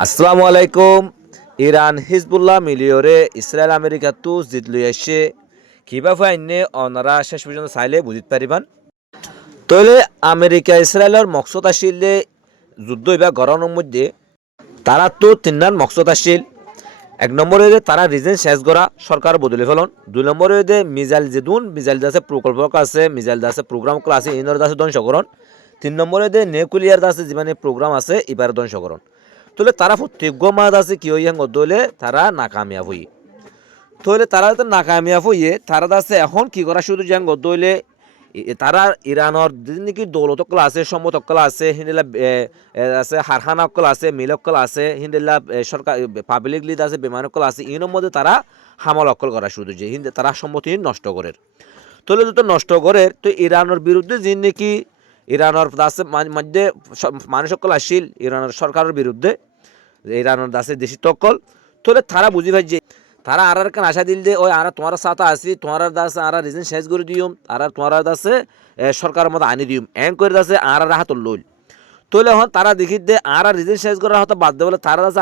আসসালামু আলাইকুম। Iran Hezbollah মিলিয়রে Israel America তো জিত লই আসছে কিভাবে আইনে অনারা শেষ পর্যন্ত চাইলে বুঝিতে পারিবান। তইলে আমেরিকা ইসরায়েলের মকসদ আসিলে যুদ্ধ বা গরমের মধ্যে তারা তো তিনটার মকসদ আসছিল। এক নম্বরে তারা রিজেন শেষ করা সরকার বদলে ফেলন। দুই নম্বরে মিজাইল যেদুন মিজাইল দাসে প্রকল্প আছে, মিজাইল দাসে প্রোগ্রাম আছে ইনর দাসে ধ্বংসকরণ। তিন নম্বরে নিউক্লিয়ার দাসে যে প্রোগ্রাম আছে এবার ধ্বংসকরণ। তাহলে তারা প্রত্যেক মাদ আছে কি হইয়া গদলে তারা নাকামিয়াব হই। তাহলে তারা তো নাকামিয়াব হইয়ে তারা আছে এখন কি করা শুধু যে গদলে তারা ইরানের নাকি দৌলত অকল আছে, সম্মত অকল আছে, হিন্দিলা আছে, হারহানা অকল আছে, মিল অকল আছে, হিন্দিলা সরকার পাবলিক লিড আছে, বিমান অকল আছে, ইনের মধ্যে তারা হামল অকল করা শুধু যে হিন্দি তারা সম্মতি নষ্ট করে। তাহলে তো নষ্ট করে তো ইরানের বিরুদ্ধে যে নাকি ইরানের আছে মধ্যে মানুষ অকল আসছিল ইরানের সরকারের বিরুদ্ধে, ইরানের দাসে দেশি তকল। তাহলে তারা বুঝি ভাই যে তারা আর কেন আশা দিল যে ওই আর তোমার সাথে আসি তোমার দাসে আর রিজন শেষ করে দিম আর তোমার দাসে সরকারের মতো আনি দিম এন করে দাসে আর হাত লইল। তাহলে এখন তারা দেখি দে আর রিজন শেষ করার হয়তো বাদ দেবলে তারা দাসে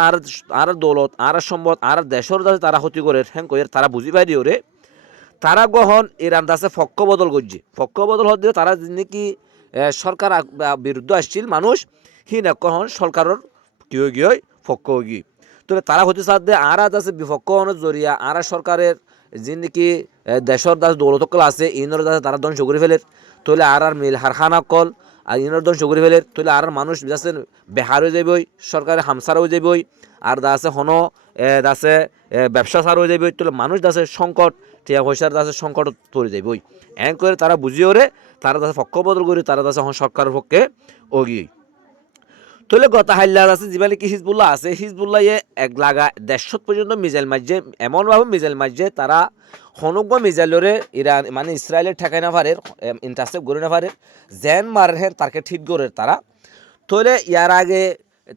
আর দৌলত আর সম্পদ আর দেশের দাসে তারা ক্ষতি করে হ্যাং করে তারা বুঝি পাই দিও রে। তারা গ্রহণ ইরান দাসে পক্ষ বদল করছে, পক্ষ বদল হতে তারা নাকি সরকার বিরুদ্ধে আসছিল মানুষ হি না কখন সরকারের কিয় গিয়ে পক্ষ গিয়ে। তাহলে তারা হতে সাথে আর আছে বিপক্ষ জরিয়া আর সরকারের যে নাকি দেশের দাস দৌলতকল আছে ইনর দাসে তারা ধ্বংস করে ফেলে। তাহলে আর মিল হারখানা কল আর ইনর ধ্বংস করে ফেলে। তাহলে আর মানুষ যাচ্ছে বেহার হয়ে যাবই, সরকারের হামসার হয়ে যাবই, আর দাসে হন দাসে ব্যবসা সার হয়ে যাবই। তাহলে মানুষ দাসে সংকট টিয়া পয়সার দাসে সংকট পড়ে যাবই। এন করে তারা বুঝিয়ে রে তারা দাসে পক্ষ বদল করে তারা দাসে এখন সরকারের পক্ষে অগিয়ে। তাহলে গত হাল্লা আছে যেভাবে কি হিজবুল্লাহ আছে, হিজবুল্লাহ এক লাগা 150 পর্যন্ত মিজাইল মারছে, এমনভাবে মিজাইল মারছে তারা হনুক মিজাইলরে ইরান মানে ইসরায়েলের ঠেকাই না পারে, ইন্টারসেপ্ট করে না পারে, জেন মারে হেন তাকে ঠিক করে তারা। তাহলে ইয়ার আগে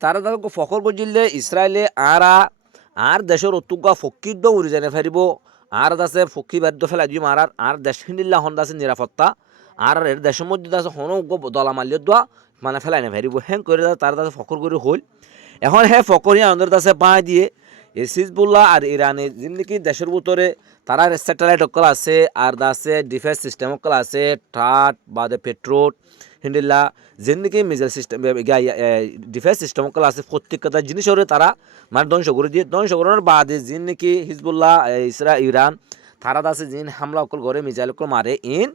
তারা তাকে ফখর করছিল যে ইসরায়েলে আর দেশের অতুকা ফকির উড়ি জানে ফেরিব আর আছে ফকি বাদ্য ফেলাই দিম আর দেশ হিন্দিল্লা হন্দ আছে নিরাপত্তা আর এর দেশের মধ্যে আছে হন দলা মাল্য দোয়া মানে ফেলাই না ফেরিব হ্যাং করে তার কাছে ফখর করে হল। এখন হ্যাঁ ফকরিয়া আমাদের কাছে পাঁ দিয়ে হিজবুল্লাহ আর ইরানের জিন্দিগি দেশের ভিতরে তারা স্যাটেলাইট অকল আছে আর আছে ডিফেন্স সিস্টেম অকল আছে ট্রাট বা পেট্রোল হিন্দিল্লা জিন্দিগি মিজাইল সিস্টেম ডিফেন্স সিস্টেম অকল আছে প্রত্যেকটা জিনিসের তারা মানে ধ্বংস করে দিয়ে ধ্বংস করার বাদে জিন্দিগি হিজবুল্লাহ ইরান তারা আছে জিন হামলা অকল করে মিজাইল অকল মারে ইন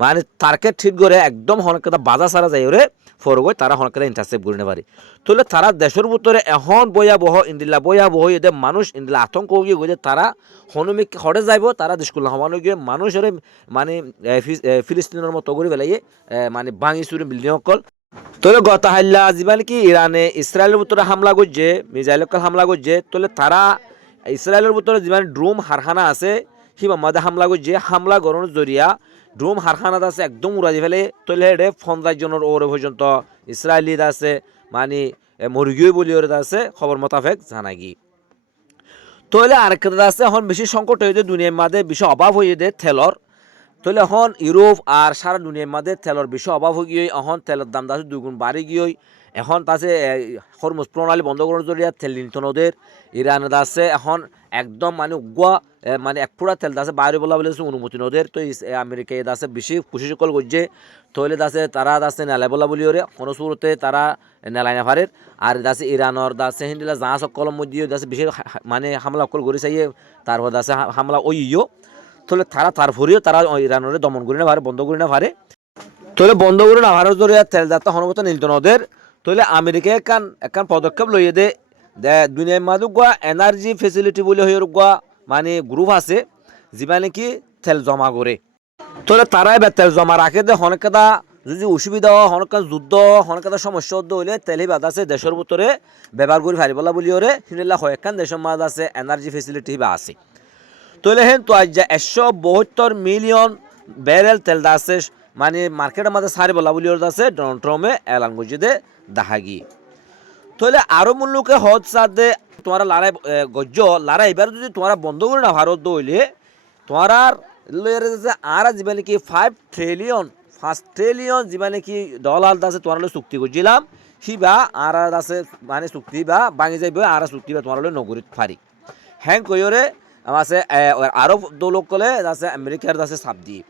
মানে তারকে ঠিক করে একদম হনকেটা বাজা সারা যায় ওরে ফরগই তারা হনকেটা ইন্টারসেপ্ট করে পারে। তাহলে তারা দেশের ভিতরে এখন ভয়াবহ ইন্দিল্লা ভয়াবহ এদের মানুষ ইন্দিল্লা আতঙ্ক গিয়ে গিয়ে তারা হনুমিক হরে যাইব তারা দেশগুলো হমানো গিয়ে মানুষের মানে ফিলিস্তিনের মতো করে বেলাইয়ে মানে ভাঙি চুরি বিল্ডিং অকল। তাহলে গত হাল্লা যিমান কি ইরানে ইসরায়েলের ভিতরে হামলা করছে মিজাইল অকল হামলা করছে, তাহলে তারা ইসরায়েলের ভিতরে যিমান ড্রোম হারখানা আছে হিমামাদে হামলা করছে, হামলা গরমের জরিয়া ড্রোম হারখানাত আছে একদম উড়াই ফেলে। তাহলে এটা 50 জনের ওরে পর্যন্ত ইসরায়েলিত আছে মানে মুরগিও বলি ওরে আছে খবর মোতাবেক জানা গিয়ে। তাহলে আরেকটা আছে এখন বেশি সংকট হয়ে দুনিয়ার মাঝে বেশি অভাব হয়ে যায় তেলর। তাহলে এখন ইউরোপ আর সারা দুনিয়ার মাঝে তেলর বেশি অভাব হয়ে গিয়ে এখন তেলের দাম আছে দুগুণ বাড়ি গিয়ে এখন তাছে হরমুজ প্রণালী বন্ধ করার জরিয়া তেল নিয়ন্ত্রণ ওদের ইরানের আছে এখন একদম মানে উগুয়া মানে এক ফুটা তেল আছে বাইরে বলা বলে অনুমতি ওদের। তো আমেরিকা এ আছে বেশি খুশি সকল করছে তৈলে আছে তারা আছে নেলাই বলা বলি ওরে কোনো শুরুতে তারা নেলাই না পারে। আর আছে ইরানের দাসে হিন্দিলা জাহাজ কলম মধ্যে দাসে বেশি মানে হামলা অকল করে চাইয়ে তারপর দাসে হামলা ওইও। তাহলে তার ভরিও তারা ইরানের দমন করে না পারে বন্ধ করে না পারে। তাহলে বন্ধ করে না পারার জন্য তেল যাত্রা হনমতো নিলতন ওদের। তাহলে আমেরিকা একান পদক্ষেপ লইয়ে দে দুনিয়ার মাঝে গোয়া এনার্জি ফেসিলিটি বলে হয়ে গোয়া মানে গ্রুপ আছে যিমানে কি তেল জমা করে। তাহলে তারাই তেল জমা রাখে দে হনকেদা যদি অসুবিধা হয় হনকা যুদ্ধ হনকেদা সমস্যা হলে তেলই বাদ আছে দেশের ভিতরে ব্যবহার করে ফারিবলা বলি ওরে হিন্দিল্লা হয়েকান দেশের মাঝে আছে এনার্জি ফেসিলিটি বা আছে। তাহলে হেন তো আজ 172 মিলিয়ন ব্যারেল তেল আছে মানে মার্কেটের মাঝে সারি বলা বলি ওর আছে ডোনাল্ড ট্রাম্পে এলান করছে দে দাহাগি। তাহলে আরো মূল্যকে হজ সাথে তোমার লড়াই গজ্জ লড়াই এবার যদি তোমার বন্ধ করে না ভারত দইলে তোমার আর যে কি 5 ট্রিলিয়ন যিমানে কি ডলার আছে তোমার চুক্তি করছিলাম হিবা আর আছে মানে চুক্তি বা ভাঙি যাইব আর চুক্তি বা তোমার নগরীত পারি হ্যাং কইরে আছে আরব দৌলক কলে আছে আমেরিকার আছে চাপ দিয়ে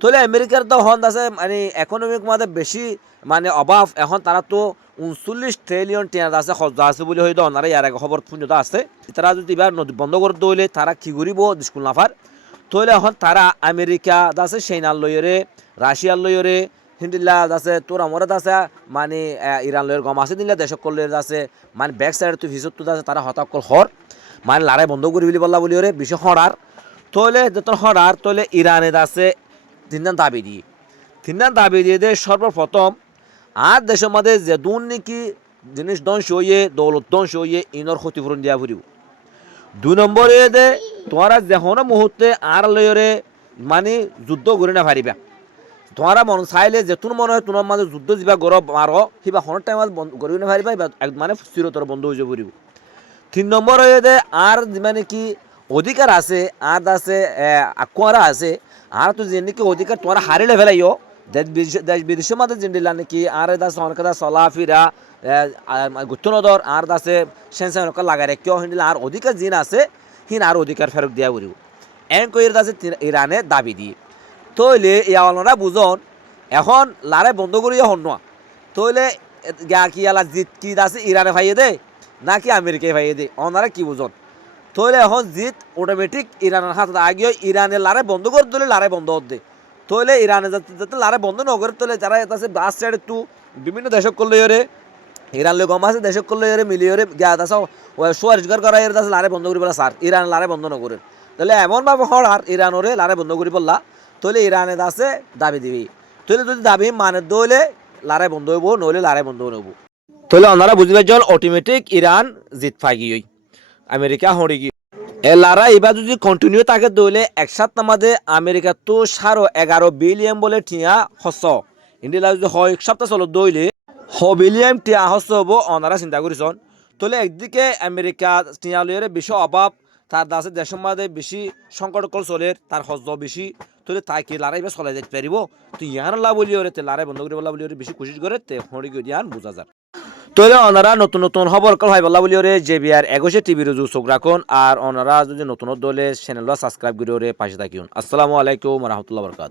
তাহলে আমেরিকার তো হন আছে মানে ইকোনমিক মাঝে বেশি মানে অভাব এখন তারা তো 39 ট্রিলিয়ন টিয়ার আছে খরচা আছে বলে হয়তো ওনারা ইয়ার আগে খবর শূন্যতা আছে তারা যদি এবার নদী বন্ধ করে দইলে তারা কি করিব স্কুল নাফার তাহলে এখন তারা আমেরিকা আছে সেইনার লইরে রাশিয়ার লইরে হিন্দিল্লা আছে তোর আমরাত আছে মানে ইরান লয়ের গম আছে দিলে দেশক করলে আছে মানে ব্যাক সাইড তো ভিসত তো আছে তারা হতাকল হর মানে লড়াই বন্ধ করি বলি বললা বলি ওরে বিশ্ব হরার তাহলে যত হরার তাহলে ইরানে আছে তিনদান দাবি দিয়ে দে সর্বপ্রথম আর দেশের মধ্যে যে দুর্নীতি জিনিস ধ্বংস হইয়ে দৌলত ধ্বংস হইয়ে ইনর ক্ষতিপূরণ দিয়া ফুরিব 2 নম্বরে দে তোমরা যেন মুহূর্তে আর লয়রে মানে যুদ্ধ করে না পারিবা তোমরা মন চাইলে যেতুন মনে হয় তোমার মাঝে যুদ্ধ যা গরব মারো সিবা হনের টাইমত গরিব না পারিবা মানে চিরতর বন্ধ হয়ে যাব ফুরিব 3 নম্বর হয়ে দে আর মানে কি অধিকার আছে আর আছে আকুয়ারা আছে আর তো যে নাকি অধিকার তোমরা হারিলে ফেলাইও দেশ বিদেশের মধ্যে জিন্দিলা নাকি আর দাস অনেক চলাফেরা গুচ্ছনদর আর দাসে সেন্সার লাগাই কেউ হিন্দিলা আর অধিকার জিন আছে হিন আর অধিকার ফেরত দিয়া করিব এন কইর দাসে ইরানে দাবি দি তইলে ইয়ালরা বুঝন এখন লারে বন্ধ করিয়া হন না তইলে গা কি আলা জিত কি দাসে ইরানে ভাইয়ে দে নাকি আমেরিকায় ভাইয়ে দে ওনারা কি বুঝন তইলে এখন জিত অটোমেটিক ইরানের হাতে আগে ইরানের লারে বন্ধ করে দিলে লারে বন্ধ হতে তইলে ইরানে যাতে লারে বন্ধ ন করে তোলে যারা আছে বাস সাইড একটু বিভিন্ন দেশক করলে এরে ইরান লোক কম আছে দেশক করলে এরে মিলিয়ে গিয়া আছে সুয়ারিশগার করা এর আছে লারে বন্ধ করি বলা স্যার ইরান লারে বন্ধ ন করে তাহলে এমনভাবে হর আর ইরানরে লারে বন্ধ করি বললা তাহলে ইরানে আছে দাবি দিবি তাহলে যদি দাবি মানে দইলে লারে বন্ধ হইব নইলে লারে বন্ধ হইব তাহলে ওনারা বুঝিবার জল অটোমেটিক ইরান জিত পাই গিয়ে আমেরিকা হরি গিয়ে লারা এবার যদি কন্টিনিউ থাকে দইলে একসাথে আমাদের আমেরিকা তো 11.5 বিলিয়ন বলে টিয়া হস ইন্ডিয়া যদি হয় এক সপ্তাহ চলো দইলে বিলিয়ন টিয়া হস হব ওনারা চিন্তা করেছেন তাহলে একদিকে আমেরিকা টিয়া লইয়ের বেশি অভাব তার দাসে দেশের মধ্যে বেশি সংকটকল চলে তার হজ বেশি তাহলে তাই কি লারাই এবার চলাই যেতে পারিব তো ইয়ার লাভ বলি ওরে লারাই বন্ধ করে বলা বলি ওরে বেশি কোশিশ করে তে হরি গিয়ে ইয়ান বোঝা যায় তাহলে ওনারা নতুন নতুন খবর কল হয় বলা বলি ওরে JBR 21 টিভির চোখ রাখুন আর ওনারা যদি নতুন দলে চ্যানেল সাবস্ক্রাইব করে ওরে পাশে থাকুন আসসালামু আলাইকুম ওয়া রাহমাতুল্লাহি ওয়া বারাকাতুহু।